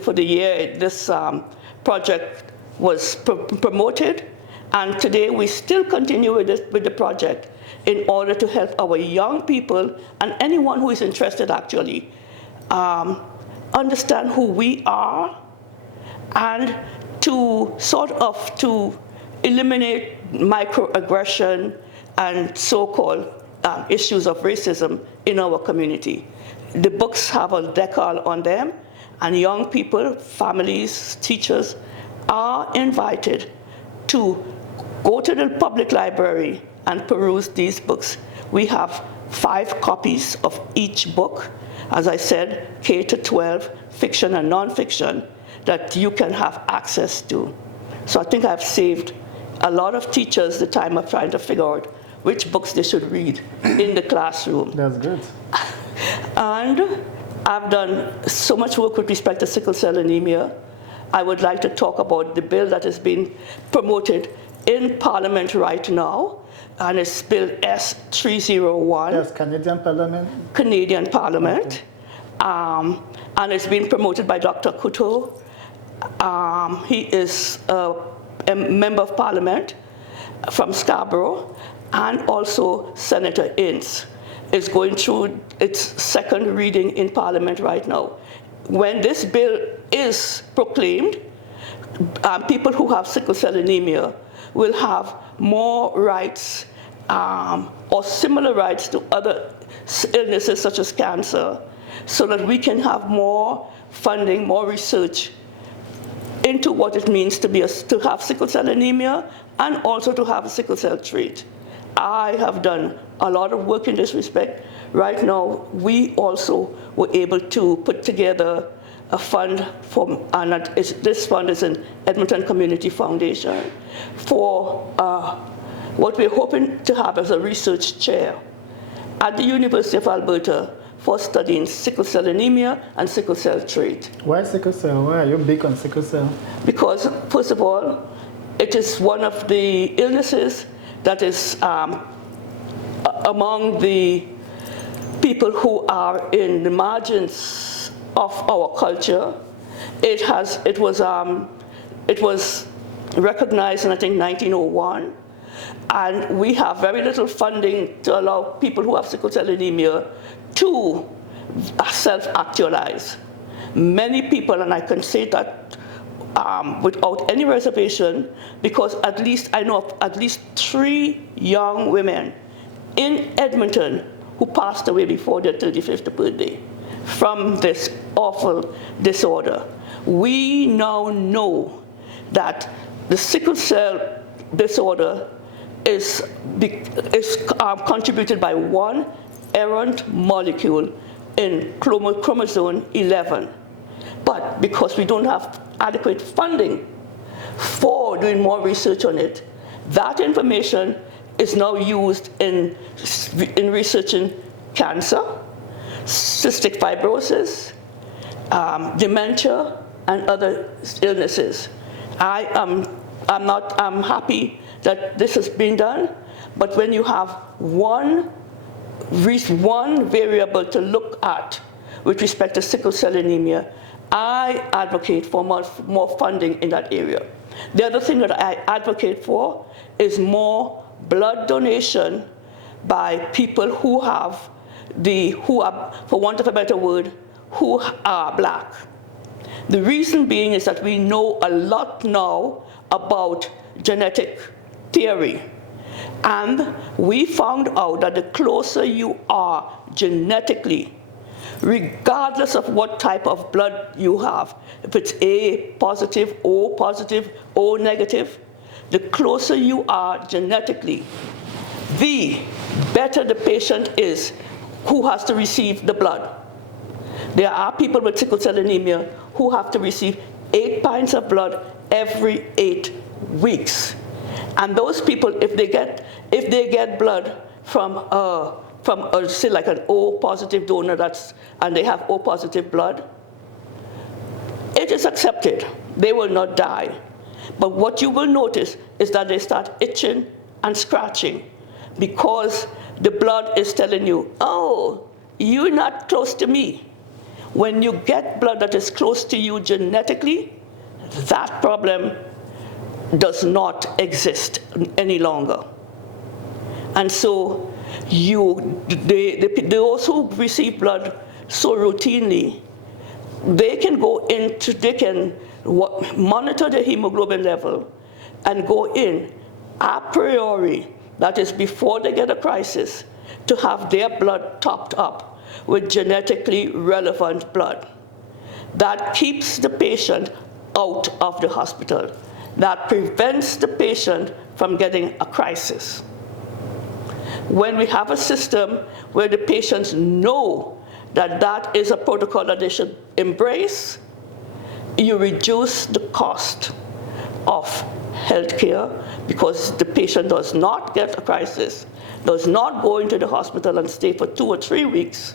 for the year, this project was promoted, and today we still continue with the project in order to help our young people and anyone who is interested actually understand who we are, and to sort of to eliminate microaggression and so-called issues of racism in our community. The books have a decal on them, and young people, families, teachers are invited to go to the public library and peruse these books. We have 5 copies of each book, as I said, K to 12, fiction and nonfiction, that you can have access to. So I think I've saved a lot of teachers the time of trying to figure out which books they should read in the classroom. That's good. And I've done so much work with respect to sickle cell anemia. I would like to talk about the bill that is being promoted in Parliament right now, and it's Bill S301. Yes, Canadian Parliament. Canadian Parliament. Okay. And it's being promoted by Dr. Couto. He is a member of Parliament from Scarborough, and also Senator Ince is going through its second reading in Parliament right now. When this bill is proclaimed, people who have sickle cell anemia will have more rights or similar rights to other illnesses such as cancer, so that we can have more funding, more research into what it means to have sickle cell anemia and also to have a sickle cell trait. I have done a lot of work in this respect. Right now, we also were able to put together a fund this fund is an Edmonton Community Foundation for what we're hoping to have as a research chair at the University of Alberta for studying sickle cell anemia and sickle cell trait. Why sickle cell? Why are you big on sickle cell? Because, first of all, it is one of the illnesses that is among the people who are in the margins of our culture. It was recognized in, I think, 1901, and we have very little funding to allow people who have sickle cell anemia to self-actualize. Many people, and I can say that without any reservation, because I know of at least 3 young women in Edmonton who passed away before their 35th birthday from this awful disorder. We now know that the sickle cell disorder is contributed by one errant molecule in chromosome 11. But because we don't have adequate funding for doing more research on it, that information is now used in researching cancer, cystic fibrosis, dementia, and other illnesses. I'm happy that this has been done, but when you have one variable to look at with respect to sickle cell anemia, I advocate for more funding in that area. The other thing that I advocate for is more blood donation by people who are, for want of a better word, who are black. The reason being is that we know a lot now about genetic theory. And we found out that the closer you are genetically, regardless of what type of blood you have, if it's A positive, O negative, the closer you are genetically, the better the patient is who has to receive the blood. There are people with sickle cell anemia who have to receive 8 pints of blood every 8 weeks. And those people, if they get blood from say like an O positive donor and they have O positive blood, it is accepted. They will not die. But what you will notice is that they start itching and scratching because the blood is telling you, oh, you're not close to me. When you get blood that is close to you genetically, that problem does not exist any longer. And so those who receive blood so routinely, they can monitor the hemoglobin level and go in a priori, that is before they get a crisis, to have their blood topped up with genetically relevant blood. That keeps the patient out of the hospital. That prevents the patient from getting a crisis. When we have a system where the patients know that that is a protocol that they should embrace, you reduce the cost of healthcare because the patient does not get a crisis, does not go into the hospital and stay for 2 or 3 weeks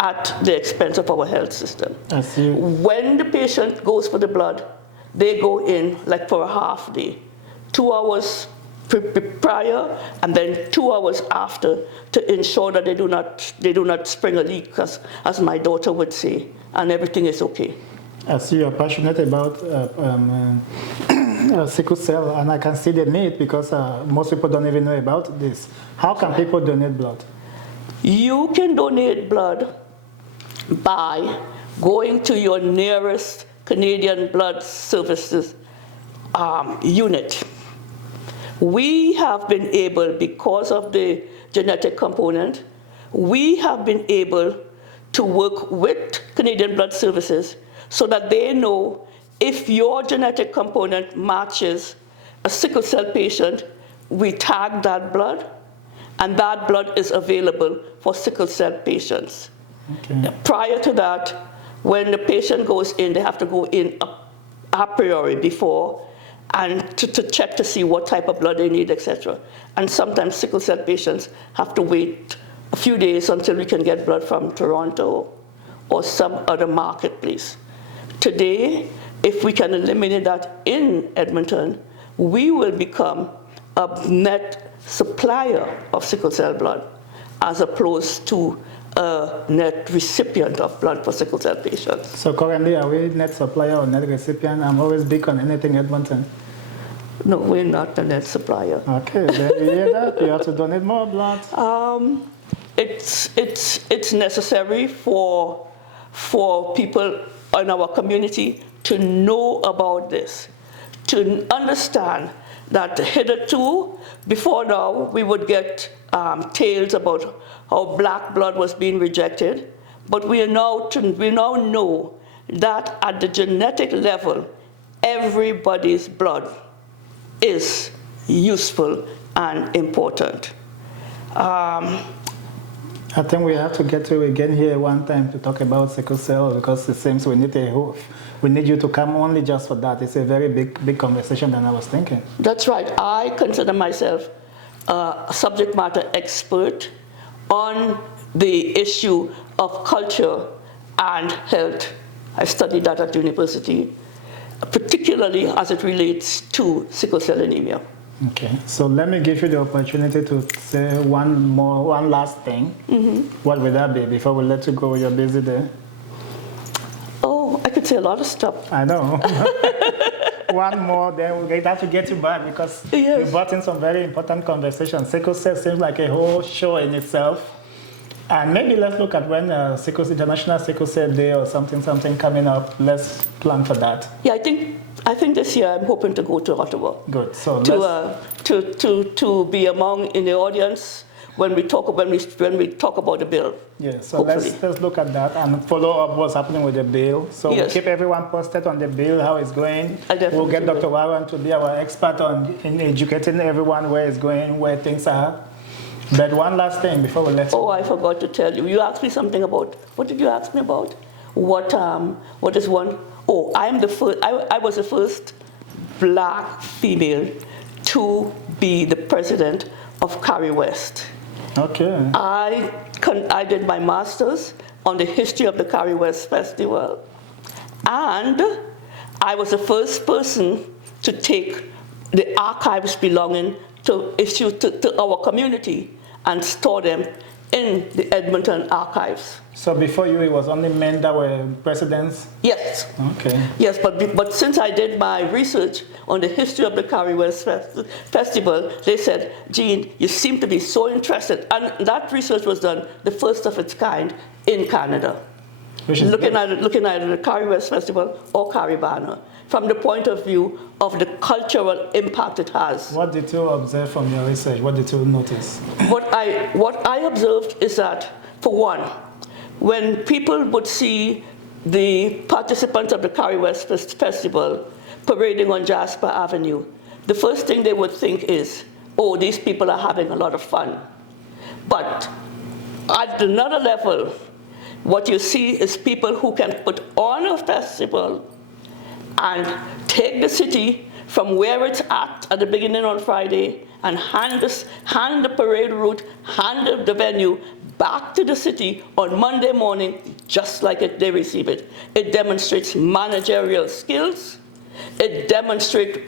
at the expense of our health system. I see. When the patient goes for the blood, they go in like for a half day, 2 hours prior and then 2 hours after, to ensure that they do not spring a leak, as my daughter would say, and everything is okay. I see you're passionate about sickle cell, and I can see the need because most people don't even know about this. How can people donate blood? You can donate blood by going to your nearest Canadian Blood Services unit. We have been able, because of the genetic component, we have been able to work with Canadian Blood Services so that they know if your genetic component matches a sickle cell patient, we tag that blood, and that blood is available for sickle cell patients. Okay. Prior to that, when the patient goes in, they have to go in a priori before, and to check to see what type of blood they need, etc. And sometimes sickle cell patients have to wait a few days until we can get blood from Toronto or some other marketplace. Today, if we can eliminate that in Edmonton, we will become a net supplier of sickle cell blood as opposed to a net recipient of blood for sickle cell patients. So currently, are we net supplier or net recipient? I'm always big on anything Edmonton. No, we're not a net supplier. Okay, then you hear that? You have to donate more blood. It's necessary for people in our community to know about this, to understand that hitherto, before now, we would get tales about how black blood was being rejected, but we now know that at the genetic level, everybody's blood is useful and important. I think we have to get to again here one time to talk about sickle cell, because it seems we need you to come only just for that. It's a very big conversation than I was thinking. That's right. I consider myself a subject matter expert on the issue of culture and health. I studied that at university, particularly as it relates to sickle cell anemia. Okay, so let me give you the opportunity to say one last thing. Mm-hmm. What would that be before we let you go? You're busy there. Oh, I could say a lot of stuff. I know. One more, then we'll have to get you back because yes, you brought in some very important conversations. Sickle cell seems like a whole show in itself. And maybe let's look at when International Sickle Cell Day or something coming up. Let's plan for that. Yeah, I think this year I'm hoping to go to Ottawa. Good. So to be among in the audience when we talk about the bill. Yeah. So let's look at that and follow up what's happening with the bill. So yes, we'll keep everyone posted on the bill, how it's going. We'll get Dr. Warren to be our expert in educating everyone where it's going, where things are. But one last thing before we let you. Oh, I forgot to tell you. You asked me something about, what did you ask me about? What is one? Oh, I was the first black female to be the president of Carrie West. Okay. I did my master's on the history of the Carrie West Festival, and I was the first person to take the archives belonging to our community and store them in the Edmonton archives. So before you, it was only men that were presidents? Yes. Okay. Yes, but since I did my research on the history of the Curry West Festival, they said, Jean, you seem to be so interested. And that research was done, the first of its kind, in Canada. Looking at the Curry West Festival or Caribana, from the point of view of the cultural impact it has. What did you observe from your research? What did you notice? What I observed is that, for one, when people would see the participants of the Curry West Festival parading on Jasper Avenue, the first thing they would think is, oh, these people are having a lot of fun. But at another level, what you see is people who can put on a festival and take the city from where it's at the beginning on Friday and hand the parade route, hand the venue back to the city on Monday morning, just like they receive it. It demonstrates managerial skills. It demonstrates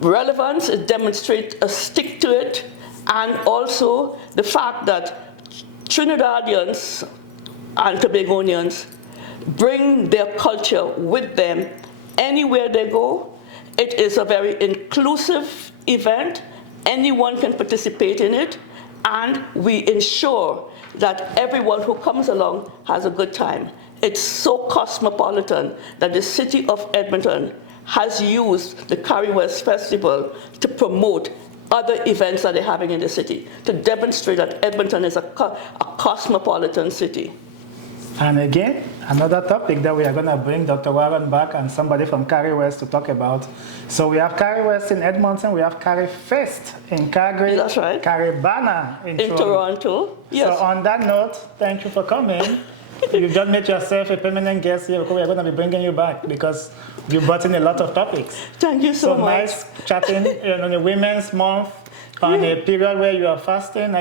relevance. It demonstrates a stick to it. And also the fact that Trinidadians and Tobagonians bring their culture with them anywhere they go. It is a very inclusive event. Anyone can participate in it, and we ensure that everyone who comes along has a good time. It's so cosmopolitan that the city of Edmonton has used the Curry West Festival to promote other events that they're having in the city, to demonstrate that Edmonton is a cosmopolitan city. And again, another topic that we are going to bring Dr. Warren back and somebody from Curry West to talk about. So we have Curry West in Edmonton, we have Curry Fest in Calgary, that's right. Caribana in Toronto. Yes. So on that note, thank you for coming. You've just made yourself a permanent guest here because we are going to be bringing you back because you brought in a lot of topics. Thank you so much. So nice chatting on the Women's Month, on a period where you are fasting.